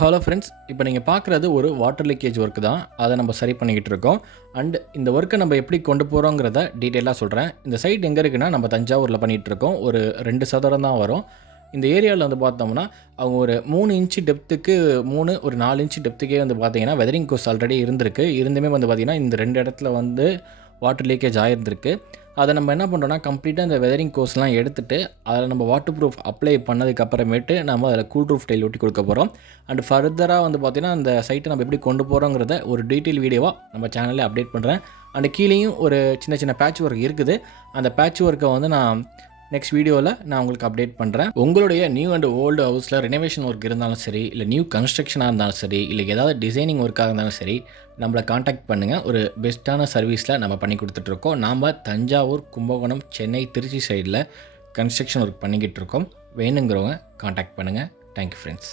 Hello friends, இப்போ நீங்கள் பார்க்குறது ஒரு வாட்டர் லீக்கேஜ் ஒர்க் தான். அதை நம்ம சரி பண்ணிக்கிட்டு இருக்கோம். அண்ட் இந்த ஒர்க்கை நம்ம எப்படி கொண்டு போகிறோங்கிறத டீட்டெயிலாக சொல்கிறேன். இந்த சைட் எங்கே இருக்குன்னா, நம்ம தஞ்சாவூரில் பண்ணிகிட்ருக்கோம். ஒரு 2 சதுரம் தான் வரும். இந்த ஏரியாவில் வந்து பார்த்தோம்னா, அவங்க ஒரு 3 இன்ச்சு டெப்த்துக்கு ஒரு 4 இன்ச்சு டெப்த்துக்கே வந்து பார்த்தீங்கன்னா, வெதரிங் கோர்ஸ் ஆல்ரெடி இருந்திருக்கு. இருந்துமே வந்து பார்த்தீங்கன்னா, இந்த 2 இடத்துல வந்து வாட்டர் லீக்கேஜ் ஆகிருந்திருக்கு. அதை நம்ம என்ன பண்ணுறோன்னா, கம்ப்ளீட்டாக இந்த வெதரிங் கோர்ஸ்லாம் எடுத்துகிட்டு அதில் நம்ம வாட்டர் ப்ரூஃப் அப்ளை பண்ணதுக்கப்புறமேட்டு நம்ம அதில் கூல் ரூஃப் டைல் ஒட்டி கொடுக்க போகிறோம். அண்ட் ஃபர்தராக வந்து பார்த்திங்கன்னா, அந்த சைட்டை நம்ம எப்படி கொண்டு போகிறோங்கிறத ஒரு டீட்டெயில் வீடியோவாக நம்ம சேனலில் அப்டேட் பண்ணுறேன். அண்ட் கீழேயும் ஒரு சின்ன சின்ன பேட்ச் ஒர்க் இருக்குது. அந்த பேட்ச் ஒர்க்கை வந்து நான் நெக்ஸ்ட் வீடியோவில் நான் உங்களுக்கு அப்டேட் பண்ணுறேன். உங்களுடைய நியூ அண்ட் ஓல்டு ஹவுஸில் ரெனோவேஷன் ஒர்க் இருந்தாலும் சரி, இல்லை நியூ கன்ஸ்ட்ரக்ஷனாக இருந்தாலும் சரி, இல்லை ஏதாவது டிசைனிங் ஒர்க்காக இருந்தாலும் சரி, நம்மளை காண்டாக்ட் பண்ணுங்கள். ஒரு பெஸ்ட்டான சர்வீஸில் நம்ம பண்ணி கொடுத்துட்ருக்கோம். நாம் தஞ்சாவூர், கும்பகோணம், சென்னை, திருச்சி சைடில் கன்ஸ்ட்ரக்ஷன் ஒர்க் பண்ணிக்கிட்டு இருக்கோம். வேணுங்கிறவங்க காண்டாக்ட் பண்ணுங்கள். Thank you friends.